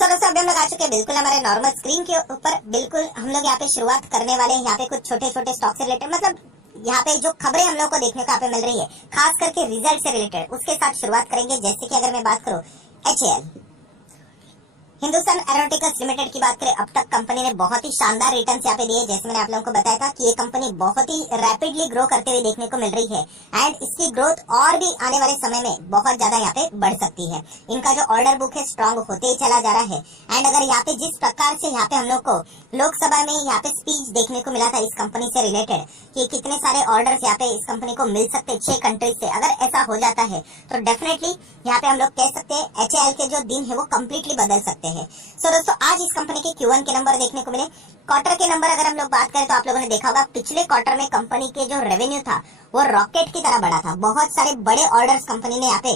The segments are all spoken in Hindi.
सो दोस्तों अभी हम लोग आ चुके हैं बिल्कुल हमारे नॉर्मल स्क्रीन के ऊपर। बिल्कुल हम लोग यहाँ पे शुरुआत करने वाले हैं। यहाँ पे कुछ छोटे छोटे स्टॉक से रिलेटेड, मतलब यहाँ पे जो खबरें हम लोग को देखने को यहाँ पे मिल रही है, खास करके रिजल्ट से रिलेटेड, उसके साथ शुरुआत करेंगे। जैसे कि अगर मैं बात करूँ HAL, हिंदुस्तान एरोनॉटिकल्स लिमिटेड की बात करें, अब तक कंपनी ने बहुत ही शानदार रिटर्न्स यहाँ पे दिए। जैसे मैंने आप लोगों को बताया था कि ये कंपनी बहुत ही रैपिडली ग्रो करते हुए देखने को मिल रही है एंड इसकी ग्रोथ और भी आने वाले समय में बहुत ज्यादा यहाँ पे बढ़ सकती है। इनका जो ऑर्डर बुक है स्ट्रांग होते ही चला जा रहा है एंड अगर यहाँ पे जिस प्रकार से यहाँ पे हम लोग को लोकसभा में यहाँ पे स्पीच देखने को मिला था इस कंपनी से रिलेटेड कि कितने सारे ऑर्डर्स यहाँ पे इस कंपनी को मिल सकते 6 कंट्रीज से, अगर ऐसा हो जाता है तो डेफिनेटली यहाँ पे हम लोग कह सकते हैं HAL के जो दिन है वो कम्प्लीटली बदल सकते हैं। सो दोस्तों आज इस कंपनी के Q1 के नंबर देखने को मिले। क्वार्टर के नंबर अगर हम लोग बात करें तो आप लोगों ने देखा होगा पिछले क्वार्टर में कंपनी के जो रेवेन्यू था वो रॉकेट की तरह बढ़ा था। बहुत सारे बड़े ऑर्डर्स कंपनी ने यहाँ पे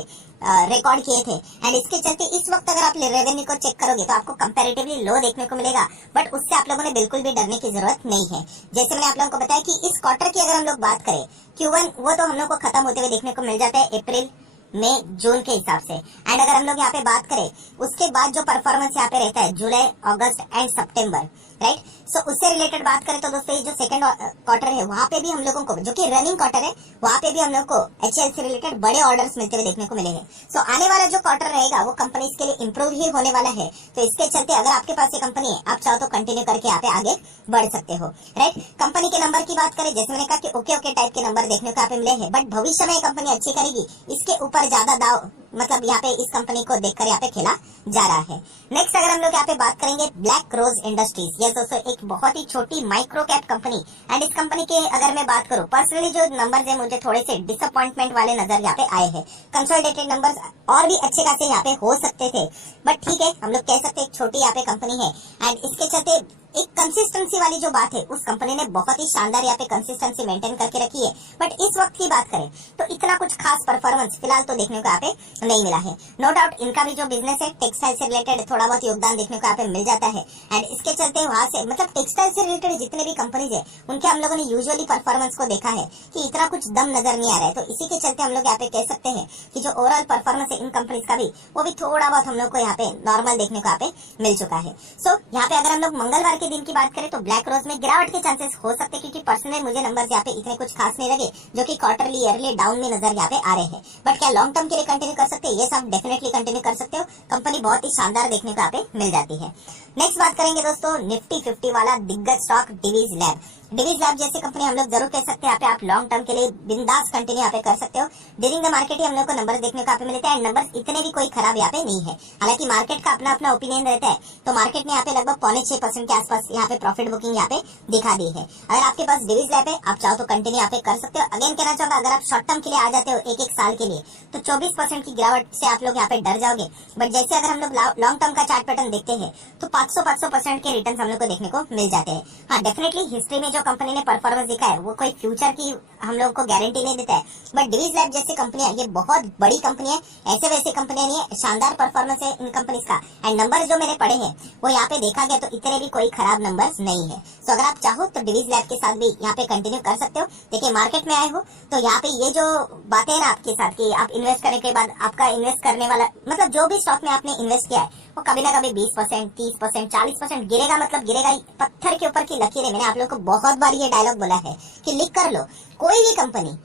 रिकॉर्ड किए थे एंड इसके चलते इस वक्त अगर आप रेवेन्यू को चेक करोगे तो आपको कंपैरेटिवली लो देखने को मिलेगा, बट उससे आप लोगों ने बिल्कुल भी डरने की जरूरत नहीं है। जैसे मैंने आप लोगों को बताया कि इस क्वार्टर की अगर हम लोग बात करें Q1 वो तो हम लोग को खत्म होते हुए देखने को मिल जाता है अप्रैल मई जून के हिसाब से एंड अगर हम लोग यहाँ पे बात करें उसके बाद जो परफॉर्मेंस यहाँ पे रहता है जुलाई अगस्त एंड सितंबर, राइट। सो उससे रिलेटेड बात करें तो दोस्तों ये जो सेकंड क्वार्टर है वहाँ पे भी हम लोगों को, जो कि रनिंग क्वार्टर है, वहाँ पे भी हम लोग को HAL से रिलेटेड बड़े ऑर्डर्स मिलते हुए देखने को मिले हैं। सो आने वाला जो क्वार्टर रहेगा वो कंपनी के लिए इंप्रूव ही होने वाला है। तो इसके चलते अगर आपके पास ये कंपनी है आप चाहो तो कंटिन्यू करके यहाँ पे आगे बढ़ सकते हो, राइट। कंपनी के नंबर की बात करें, जैसे मैंने कहा कि ओके टाइप के नंबर देखने को यहाँ पे मिले हैं, बट भविष्य में ये कंपनी अच्छी करेगी इसके ऊपर ज्यादा दाव, मतलब यहाँ पे इस कंपनी को देखकर यहाँ पे खेला जा रहा है। नेक्स्ट अगर हम लोग यहाँ पे बात करेंगे ब्लैक रोज इंडस्ट्रीज, ये दोस्तों एक बहुत ही छोटी माइक्रो कैप कंपनी एंड इस कंपनी के अगर मैं बात करूँ पर्सनली जो नंबर्स है मुझे थोड़े से डिसअपॉइंटमेंट वाले नजर यहाँ पे आए हैं। कंसोलिडेटेड नंबर्स और भी अच्छे खासे यहाँ पे हो सकते थे, बट ठीक है हम लोग कह सकते हैं एक छोटी यहाँ पे कंपनी है एंड इसके चलते एक कंसिस्टेंसी वाली जो बात है उस कंपनी ने बहुत ही शानदार यहाँ पे कंसिस्टेंसी मेंटेन करके रखी है। बट इस वक्त की बात करें तो इतना कुछ खास परफॉर्मेंस फिलहाल तो देखने को यहाँ पे नहीं मिला है। नो डाउट इनका भी जो बिजनेस है टेक्सटाइल से रिलेटेड थोड़ा बहुत योगदान देखने को यहाँ पे मिल जाता है एंड इसके चलते वहां से मतलब टेक्सटाइल से रिलेटेड जितने भी कंपनीज है उनके हम लोगों ने यूजुअली परफॉर्मेंस को देखा है कि इतना कुछ दम नजर नहीं आ रहा है। तो इसी के चलते हम लोग यहाँ पे कह सकते हैं कि जो ओवरऑल परफॉर्मेंस है इन कंपनीज का भी वो भी थोड़ा बहुत हम लोग को यहाँ पे नॉर्मल देखने को यहाँ पे मिल चुका है। सो यहाँ पे अगर हम लोग मंगलवार के दिन की बात करें तो ब्लैक रोज में गिरावट के चांसेस हो सकते हैं, क्योंकि पर्सनली मुझे नंबर्स यहाँ पे इतने कुछ खास नहीं लगे जो कि क्वार्टरली ईयरली डाउन में नजर यहाँ पे आ रहे हैं। बट क्या लॉन्ग टर्म के लिए कंटिन्यू कर सकते हैं? ये सब डेफिनेटली कंटिन्यू कर सकते हो। कंपनी बहुत ही शानदार देखने को यहाँ पे मिल जाती है। नेक्स्ट बात करेंगे दोस्तों निफ्टी 50 वाला दिग्गज stock Divi's lab. Divi's lab जैसी कंपनी हम लोग जरूर कह सकते हैं यहाँ पे आप लॉन्ग टर्म के लिए बिंदास कंटिन्यू यहाँ पे कर सकते हो। ड्यूरिंग द मार्केट ही हम लोग को नंबर्स देखने को यहाँ पे मिलते हैं एंड नंबर्स इतने भी कोई खराब यहाँ पे नहीं है। हालांकि मार्केट का अपना अपना ओपिनियन रहता है, तो मार्केट ने यहाँ पे लगभग 5.6% के आसपास यहाँ पे प्रॉफिट बुकिंग यहाँ पे दिखा दी है। अगर आपके पास डिवीज लैब है आप चाहो तो कंटिन्यू यहाँ पे कर सकते हो। अगेन कहना चाहूंगा अगर आप शॉर्ट टर्म के लिए आ जाते हो एक साल के लिए तो 24% की गिरावट से आप लोग यहाँ पे डर जाओगे। बट जैसे अगर हम लोग लॉन्ग टर्म का चार्ट पैटर्न देखते हैं तो 500% के रिटर्न हम लोग को देखने को मिल जाते हैं। हाँ डेफिनेटली हिस्ट्री में जो कंपनी ने परफॉर्मेंस दिखा है वो कोई फ्यूचर की हम लोग को गारंटी नहीं देता है, बट डिवीज लैब जैसी कंपनियां ये बहुत बड़ी कंपनी है, ऐसे वैसे कंपनियां नहीं है, शानदार परफॉर्मेंस है इन कंपनीज का एंड नंबर जो मैंने पढ़े हैं वो यहाँ पे देखा गया तो इतने भी कोई खराब नंबर्स नहीं है। सो अगर आप चाहो तो डिवीज लैब के साथ भी यहाँ पे कंटिन्यू कर सकते हो। देखिए मार्केट में आए हो तो यहाँ पे ये जो बातें है ना आपके साथ कि आप इन्वेस्ट करने के बाद आपका इन्वेस्ट करने वाला मतलब जो भी स्टॉक में आपने इन्वेस्ट किया है वो कभी ना कभी 20%, 30%, 40% गिरेगा, मतलब गिरेगा ही। पत्थर के ऊपर की लकीर है। मैंने आप लोग को बहुत बार ये डायलॉग बोला है कि लिख कर लो, कोई भी कंपनी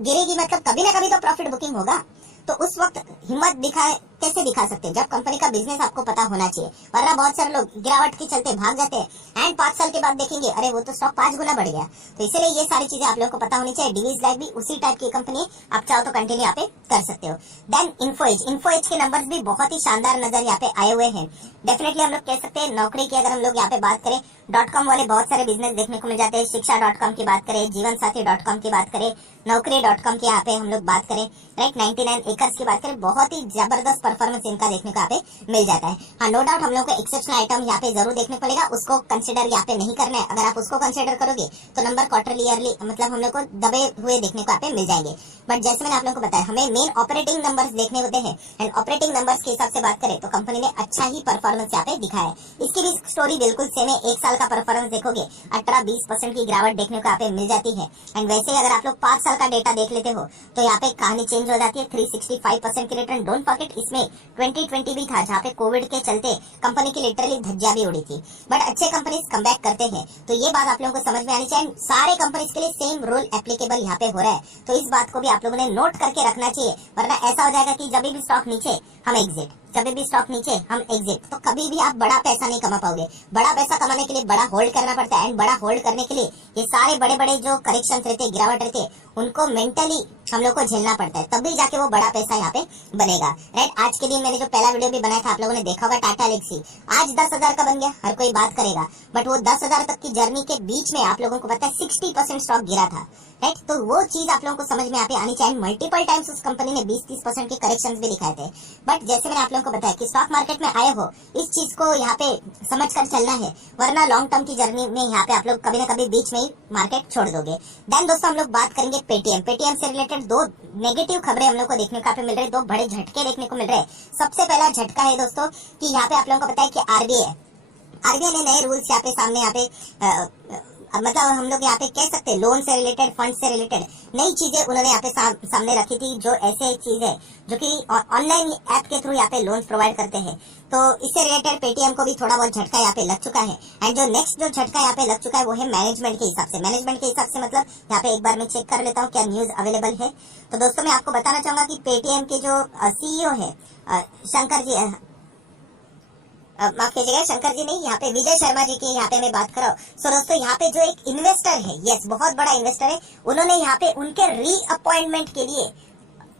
गिरेगी मतलब कभी ना कभी तो प्रॉफिट बुकिंग होगा। तो उस वक्त हिम्मत कैसे दिखा सकते हैं जब कंपनी का बिजनेस आपको पता होना चाहिए, वरना बहुत सारे लोग गिरावट के चलते भाग जाते हैं एंड 5 साल के बाद देखेंगे अरे वो तो स्टॉक 5 गुना बढ़ गया। तो इसलिए ये सारी चीजें आप लोग को पता होनी चाहिए। डिवीज लैब भी उसी टाइप की कंपनी है, आप चाहो तो कंटिन्यू यहाँ पे कर सकते हो। देन इन्फोएज के नंबर्स भी बहुत ही शानदार नजर यहाँ पे आए हुए हैं। डेफिनेटली हम लोग कह सकते हैं नौकरी की अगर हम लोग यहाँ पे बात करें .com वाले बहुत सारे बिजनेस देखने को मिल जाते हैं। शिक्षा.com की बात करें, जीवन साथी.com की बात करें, नौकरी.com की यहाँ पे हम लोग बात करें, राइट 99 एकर्स की बात करें, बहुत ही जबरदस्त परफॉर्मेंस इनका देखने को यहाँ पे मिल जाता है। हाँ नो डाउट हम लोग को एक्सेप्शनल आइटम यहाँ पे जरूर देखने को पड़ेगा, उसको कंसिडर यहाँ पे नहीं करना है। अगर आप उसको कंसिडर करोगे तो नंबर क्वार्टरली ईयरली मतलब हम लोग को दबे हुए देखने को यहाँ पे मिल जाएंगे। बट जैसे मैंने आप लोगों को बताया हमें मेन ऑपरेटिंग नंबर्स देखने होते हैं एंड ऑपरेटिंग नंबर्स के हिसाब से बात करें तो कंपनी ने अच्छा ही परफॉर्मेंस यहाँ पे दिखा है। इसकी भी स्टोरी बिल्कुल सेम है। एक साल का परफॉर्मेंस देखोगे 18-20% की गिरावट देखने को यहाँ पे मिल जाती है एंड वैसे ही अगर आप लोग 5 साल का डेटा देख लेते हो तो यहाँ पे कहानी चेंज हो जाती है। 365% की रिटर्न। डोंट फॉरगेट इसमें में 2020 भी था जहाँ पे कोविड के चलते कंपनी की लिटरली धज्जियां भी उड़ी थी, बट अच्छे कंपनीज कमबैक करते हैं। तो ये बात आप लोगों को समझ में आनी चाहिए। सारे कंपनीज के लिए सेम रूल एप्लीकेबल यहाँ पे हो रहा है, तो इस बात को भी आप लोगों ने नोट करके रखना चाहिए, वरना ऐसा हो जाएगा कि जब भी स्टॉक नीचे हम एग्जिट, जब भी स्टॉक नीचे हम एग्जिट, तो कभी भी आप बड़ा पैसा नहीं कमा पाओगे। बड़ा पैसा कमाने के लिए बड़ा होल्ड करना पड़ता है, एंड बड़ा होल्ड करने के लिए ये सारे बड़े बड़े जो करेक्शन रहते हैं, गिरावट रहते हैं, उनको मेंटली हम लोग को झेलना पड़ता है, तभी जाके वो बड़ा पैसा यहाँ पे बनेगा। राइट, आज के दिन मैंने जो पहला वीडियो भी बनाया था आप लोगों ने देखा होगा, टाटा एलेक्सी आज 10,000 का बन गया, हर कोई बात करेगा, बट वो 10,000 तक की जर्नी के बीच में आप लोगों को पता है 60% स्टॉक गिरा था। राइट, तो वो चीज आप लोगों को समझ में यहाँ पे आनी चाहिए। मल्टीपल टाइम्स उस कंपनी ने 20-30% के करेक्शन भी दिखाए थे, बट जैसे मैंने आप लोगों को बताया कि स्टॉक मार्केट में आए हो, इस चीज को यहाँ पे समझ कर चलना है, वरना लॉन्ग टर्म की जर्नी में यहाँ पे आप लोग कभी ना कभी बीच में ही मार्केट छोड़ दोगे। देन दोस्तों हम लोग बात करेंगे पेटीएम। पेटीएम से रिलेटेड दो नेगेटिव खबरें हम लोग को देखने को मिल रही है, दो बड़े झटके देखने को मिल रहे हैं। सबसे पहला झटका है दोस्तों कि यहाँ पे आप लोगों को पता है कि आरबीआई ने नए रूल्स यहाँ पे सामने यहाँ पे मतलब हम लोग यहाँ पे कह सकते हैं लोन से रिलेटेड, फंड से रिलेटेड नई चीजें उन्होंने यहाँ पे सामने रखी थी, जो ऐसे चीज है जो कि ऑनलाइन ऐप के थ्रू यहाँ पे लोन प्रोवाइड करते हैं। तो इससे रिलेटेड पेटीएम को भी थोड़ा बहुत झटका यहाँ पे लग चुका है, एंड जो नेक्स्ट जो झटका यहाँ पे लग चुका है वो है मैनेजमेंट के हिसाब से। मैनेजमेंट के हिसाब से मतलब यहाँ पे एक बार मैं चेक कर लेता हूँ क्या न्यूज अवेलेबल है। तो दोस्तों मैं आपको बताना चाहूंगा कि पेटीएम के जो सीईओ है शंकर जी, माफ कीजिएगा शंकर जी नहीं, यहाँ पे विजय शर्मा जी की यहाँ पे मैं बात कर रहा हूँ। सो दोस्तों यहाँ पे जो एक इन्वेस्टर है, यस बहुत बड़ा इन्वेस्टर है, उन्होंने यहाँ पे उनके रीअपॉइंटमेंट के लिए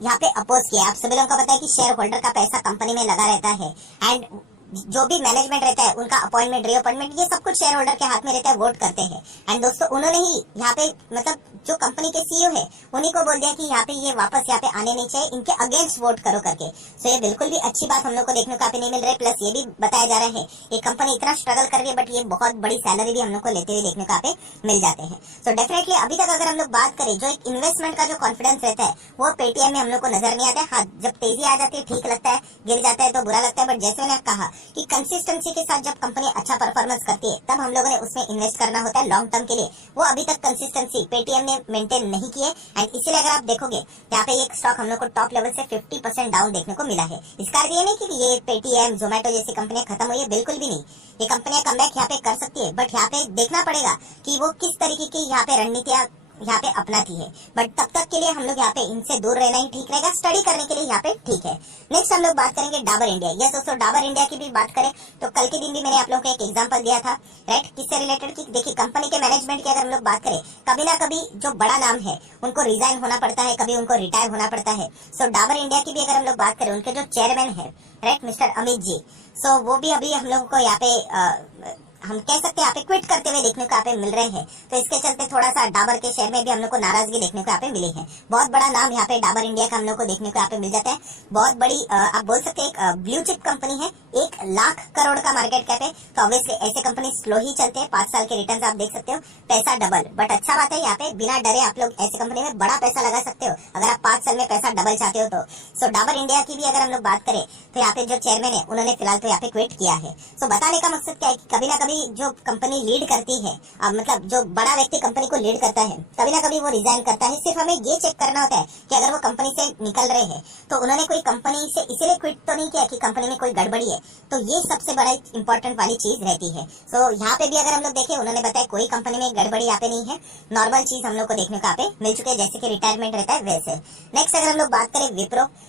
यहाँ पे अपोज किया। आप सभी लोगों को पता है कि शेयर होल्डर का पैसा कंपनी में लगा रहता है, एंड जो भी मैनेजमेंट रहता है उनका अपॉइंटमेंट, रीअपॉइंटमेंट, ये सब कुछ शेयर होल्डर के हाथ में रहता है, वोट करते हैं। एंड दोस्तों उन्होंने ही यहाँ पे मतलब जो कंपनी के सीईओ है उन्हीं को बोल दिया कि यहाँ पे ये वापस यहाँ पे आने नहीं चाहिए, इनके अगेंस्ट वोट करो करके। सो ये बिल्कुल भी अच्छी बात हम लोग को देखने को यहाँ पे नहीं मिल रही। प्लस ये भी बताया जा रहा है ये कंपनी इतना स्ट्रगल कर रही है, बट ये बहुत बड़ी सैलरी भी हम लोग को लेते हुए देखने को यहाँ पे मिल जाते हैं। सो डेफिनेटली अभी तक अगर हम लोग बात करें, जो एक इन्वेस्टमेंट का जो कॉन्फिडेंस रहता है वो पेटीएम में हम लोग को नजर नहीं आता है। हाँ, जब तेजी आ जाती है ठीक लगता है, गिर जाता है तो बुरा लगता है, बट जैसे मैंने कहा कि कंसिस्टेंसी के साथ जब कंपनी अच्छा परफॉर्मेंस करती है तब हम लोगों ने उसमें इन्वेस्ट करना होता है लॉन्ग टर्म के लिए। वो अभी तक कंसिस्टेंसी पेटीएम ने मेंटेन नहीं की है, एंड इसीलिए अगर आप देखोगे यहाँ पे एक स्टॉक हम लोग को टॉप लेवल से 50% डाउन देखने को मिला है। इसका अर्थ ये नहीं कि ये पेटीएम, जोमेटो जैसी कंपनियां खत्म हुई है, बिल्कुल भी नहीं। ये कंपनियां कमबैक यहाँ पे कर सकती है, बट यहाँ पे देखना पड़ेगा कि वो किस तरीके की यहाँ पे रणनीतियां यहाँ पे अपनाती है। बट तब तक के लिए हम लोग यहाँ पे इनसे दूर रहना ही ठीक रहेगा, स्टडी करने के लिए यहाँ पे ठीक है। नेक्स्ट हम लोग बात करेंगे डाबर इंडिया। यस दोस्तों, डाबर इंडिया की भी बात करें तो कल के दिन भी मैंने आप लोगों को एक एग्जांपल दिया था, राइट, किससे रिलेटेड की देखिए कंपनी के मैनेजमेंट की अगर हम लोग बात करें, कभी ना कभी जो बड़ा नाम है उनको रिजाइन होना पड़ता है, कभी उनको रिटायर होना पड़ता है। सो डाबर इंडिया की भी अगर हम लोग बात करें, उनके जो चेयरमैन है राइट मिस्टर अमित जी, सो वो भी अभी हम लोगों को यहाँ पे हम कह सकते हैं यहाँ पे क्विट करते हुए देखने को यहाँ पे मिल रहे हैं। तो इसके चलते थोड़ा सा डाबर के शेयर में भी हम लोग को नाराजगी देखने को यहाँ पे मिली है। बहुत बड़ा नाम यहाँ पे डाबर इंडिया का हम लोग को देखने को यहाँ पे मिल जाता है। बहुत बड़ी आप बोल सकते हैं एक ब्लू चिप कंपनी है, 1 लाख करोड़ का मार्केट कैप है। तो ऑब्वियसली ऐसे कंपनी स्लो ही चलते हैं, 5 साल के रिटर्न आप देख सकते हो, पैसा डबल। बट अच्छा बात है यहाँ पे बिना डरे आप लोग ऐसे कंपनी में बड़ा पैसा लगा सकते हो अगर आप 5 साल में पैसा डबल चाहते हो तो। सो डाबर इंडिया की भी अगर हम लोग बात करें तो यहाँ पे जो चेयरमैन है उन्होंने फिलहाल तो यहाँ पे क्विट किया है। सो बताने का मकसद क्या है कि कभी ना कभी जो कंपनी लीड करती है, मतलब जो बड़ा व्यक्ति कंपनी को लीड करता है, कभी ना कभी वो रिजाइन करता है। सिर्फ हमें ये चेक करना होता है कि अगर वो कंपनी से निकल रहे हैं तो उन्होंने कोई कंपनी से इसलिए क्विट तो नहीं किया कि कंपनी में कोई गड़बड़ी है। तो ये सबसे बड़ा इंपॉर्टेंट वाली चीज रहती है। सो यहाँ पे भी अगर हम लोग देखें, उन्होंने बताया कोई कंपनी में गड़बड़ी यहाँ पे नहीं है, नॉर्मल चीज हम लोग को देखने को यहाँ पे मिल चुके हैं, जैसे कि रिटायरमेंट रहता है वैसे। नेक्स्ट अगर हम लोग बात करें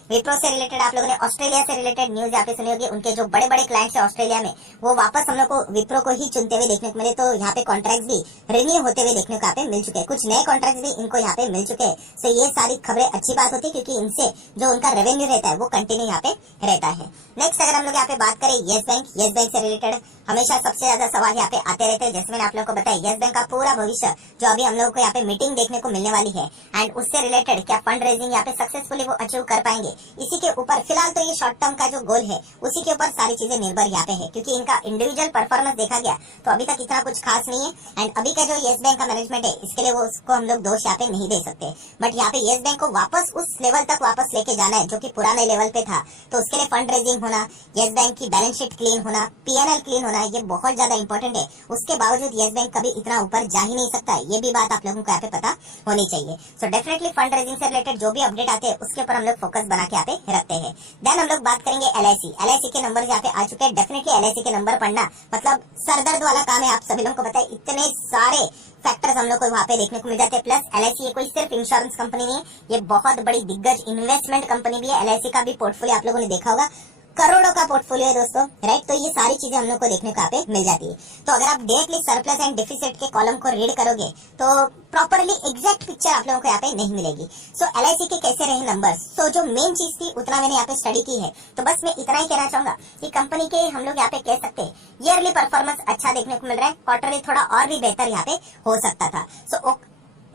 विप्रो से रिलेटेड, आप लोगों ने ऑस्ट्रेलिया से रिलेटेड न्यूज यहाँ पे सुनी होगी। उनके जो बड़े बड़े क्लाइंट्स है ऑस्ट्रेलिया में, वो वापस हम लोग को विप्रो को ही चुनते हुए देखने को मिले। तो यहाँ पे कॉन्ट्रैक्ट भी रिन्यू होते हुए देखने को यहाँ पे मिल चुके हैं, कुछ नए कॉन्ट्रैक्ट भी इनको यहाँ पे मिल चुके हैं। सो ये सारी खबरें अच्छी बात होती है, क्योंकि इनसे जो उनका रेवेन्यू रहता है वो कंटिन्यू यहाँ पे रहता है। नेक्स्ट अगर हम लोग यहाँ पे बात करें येस बैंक से रिलेटेड हमेशा सबसे ज्यादा सवाल यहाँ पे आते रहते हैं। जैसे मैंने आप लोग को बताया, येस बैंक का पूरा भविष्य जो अभी हम लोग को यहाँ पे मीटिंग देखने को मिलने वाली है, एंड उससे रिलेटेड क्या फंड रेजिंग यहाँ पे सक्सेसफुली वो अचीव कर पाएंगे, इसी के ऊपर फिलहाल तो ये शॉर्ट टर्म का जो गोल है उसी के ऊपर सारी चीजें निर्भर यहाँ पे है। क्योंकि इनका इंडिविजुअल परफॉर्मेंस देखा आ गया, तो अभी तक इतना कुछ खास नहीं है। एंड अभी का जो येस बैंक का मैनेजमेंट है, इसके लिए वो उसको हम लोग दोष यहाँ पे नहीं दे सकते। बट यहाँ पे येस बैंक को वापस उस लेवल तक वापस लेके जाना है जो कि पुराने लेवल पे था, तो उसके लिए फंड रेजिंग होना, येस बैंक की बैलेंस शीट क्लीन होना, पीएनएल क्लीन होना, ये बहुत ज्यादा इंपॉर्टेंट है। उसके बावजूद येस बैंक कभी इतना ऊपर जा ही नहीं सकता, ये भी बात आप लोगों को यहाँ पे पता होनी चाहिए। सो डेफिनेटली फंड रेजिंग से रिलेटेड जो भी अपडेट आते हैं उसके ऊपर हम लोग फोकस बना के यहाँ पे रखते हैं। देन हम लोग बात करेंगे एलआईसी के नंबर यहाँ पे आ चुके हैं। डेफिनेटली एलआईसी के नंबर पढ़ना मतलब सरदर्द वाला काम है, आप सभी लोगों को पता है। इतने सारे फैक्टर्स हम लोग को वहाँ पे देखने को मिल जाते हैं। प्लस एलआईसी ये कोई सिर्फ इंश्योरेंस कंपनी नहीं है, ये बहुत बड़ी दिग्गज इन्वेस्टमेंट कंपनी भी है। एलआईसी का भी पोर्टफोलियो आप लोगों ने देखा होगा, करोड़ों का पोर्टफोलियो है दोस्तों, राइट। तो ये सारी चीजें हम लोग को देखने को यहाँ पे मिल जाती है। तो अगर आप डायरेक्टली सरप्लस एंड डिफिसिट के कॉलम को रीड करोगे तो प्रॉपरली एग्जैक्ट पिक्चर आप लोगों को यहाँ पे नहीं मिलेगी। सो एलआईसी के कैसे रहे नंबर्स, तो जो मेन चीज थी उतना मैंने यहाँ पे स्टडी की है। तो बस मैं इतना ही कहना चाहूंगा कि कंपनी के हम लोग यहाँ पे कह सकते हैं ईयरली परफॉर्मेंस अच्छा देखने को मिल रहा है, क्वार्टरली थोड़ा और भी बेहतर यहाँ पे हो सकता था। सो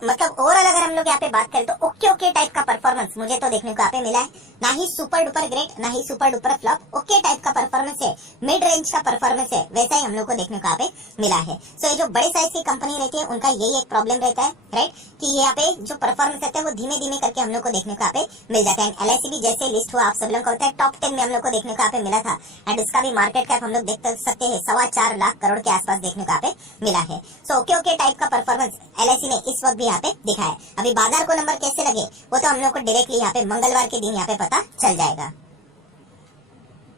मतलब ओवरऑल अगर हम लोग यहाँ पे बात करें तो ओके टाइप का परफॉर्मेंस मुझे तो देखने को यहाँ पे मिला है। ना ही सुपर डुपर ग्रेट, ना ही super duper flop, okay type का परफॉर्मेंस है, मिड रेंज का परफॉर्मेंस है, वैसा ही हम लोग को देखने को यहाँ पे मिला है। सो ये जो बड़े साइज की कंपनी रहती है उनका यही एक प्रॉब्लम रहता है, राइट, कि यहाँ पे जो परफॉर्मेंस रहता है वो धीमे धीमे करके हम लोग को देखने को यहाँ पे मिल जाता है। एलआईसी भी जैसे लिस्ट हुआ आप सब लोगों को होता है टॉप 10 में हम लोग को देखने को यहाँ पे मिला था। एंड उसका भी मार्केट कैप हम लोग देख सकते हैं 4.25 लाख करोड़ के आसपास देखने को यहाँ पे मिला है। सो ओके टाइप का परफॉर्मेंस एलआईसी ने इस वक्त भी यहाँ पे दिखा है। अभी बाजार को नंबर कैसे लगे वो तो हम लोग को डायरेक्टली यहाँ पे मंगलवार के दिन यहाँ पे पता चल जाएगा।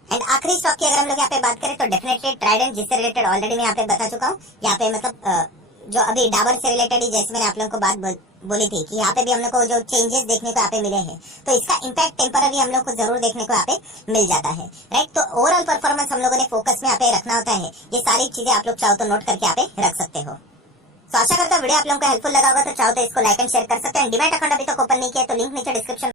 एंड आखिरी स्टॉक की अगर हम लोग यहाँ पे बात करें तो डेफिनेटली ट्राइडेंट, जिससे रिलेटेड ऑलरेडी मैं यहाँ पे बता चुका हूँ। यहाँ पे मतलब जो अभी डाबर से रिलेटेड ही जैसे मैंने आप लोगों को बात बोली थी कि यहाँ पे भी हम लोग को जो चेंजेस देखने को यहाँ पे मिले हैं, तो इसका इम्पैक्ट टेम्पररी हम लोग को जरूर देखने को यहाँ पे मिल जाता है, राइट। तो ओवरऑल परफॉर्मेंस हम लोगों ने फोकस में यहाँ पे रखना होता है। ये सारी चीजें आप लोग चाहो तो नोट करके यहाँ पे रख सकते हो। तो आशा करता हूँ वीडियो आप लोगों को हेल्पफुल लगा होगा। तो चाहो तो इसको लाइक एंड शेयर कर सकते हैं। डीमैट अकाउंट अभी तक ओपन नहीं किया तो लिंक नीचे डिस्क्रिप्शन